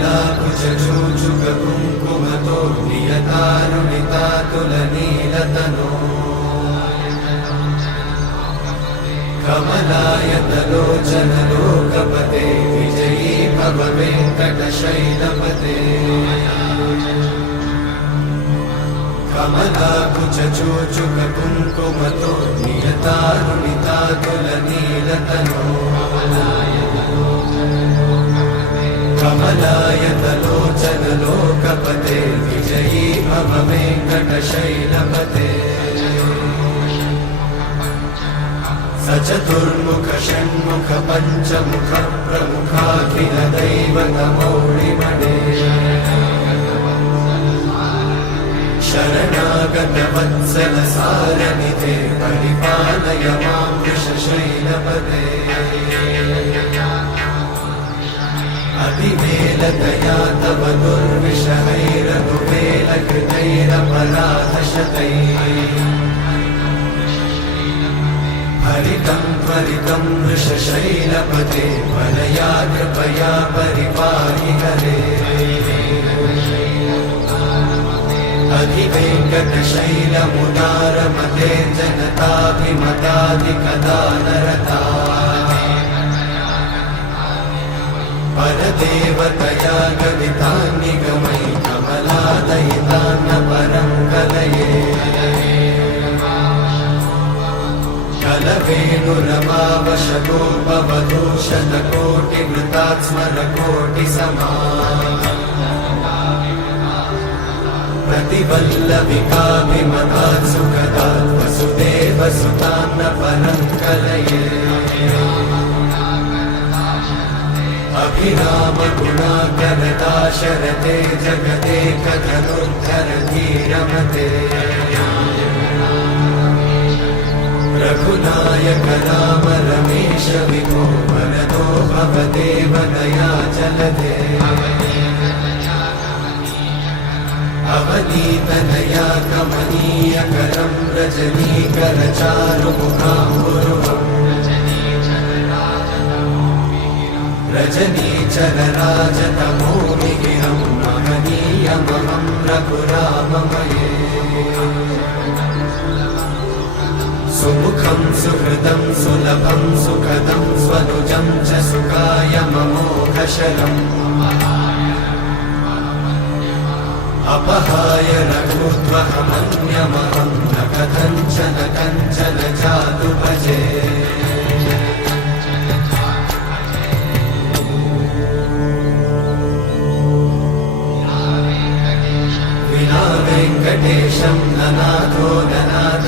कमलाकुचूचुककुङ्कुमतो नियतारुणितातुलनीलतनो कमलायतलोचनलोकपते विजयी भव वेङ्कटशैलपते कमलाकुचूचुककुङ्कुमतो नियतारुणितातुलनीलतनो कमलायतलोचनलोकपते विजयी भव वेङ्कटशैलपते स चतुर्मुख षण्मुख पञ्चमुख प्रमुखाखिल दैवतमौळिमणे शरणागत वत्सल सारनिधे परिपालय मां वृषशैलपते अतिवेलतया तव दुर्विषहैरनुवेलकृतैरपराधशतैः हरितं त्वरितं वृषशैलपते परया कृपया परिपाहि हरे अधिवेङ्कटशैलमुदारमते जनताभिमतादिकदानरता परदेवतया गदितान्निगमै कमलादयितान्न परं कलये कलवेणुरमावशतोपवधूशतकोटिवृतात् स्मरकोटिसमा प्रतिवल्लविकाभिमतात् सुखदात् वसुदेव अभिरामगुणाकरता शरते जगते कथनुद्धरधीरमते। रघुनायक राम रमेश विभो वरदो भवदेव दया चलते। अवनीतनया कमनीयकरं रजनीकरचारुमुखाम्बुरुहम् रजनीचरराजतमो मिहिरं महनीयमहं रघुराममये। सुमुखं सुहृदं सुलभं सुखदं स्वनुजं च सुखाय ममोघशरम् अपहाय रघुत्वहमन्यमहं न कथञ्चन कञ्चन जातु వెంకటేశం ననాథో ననాథ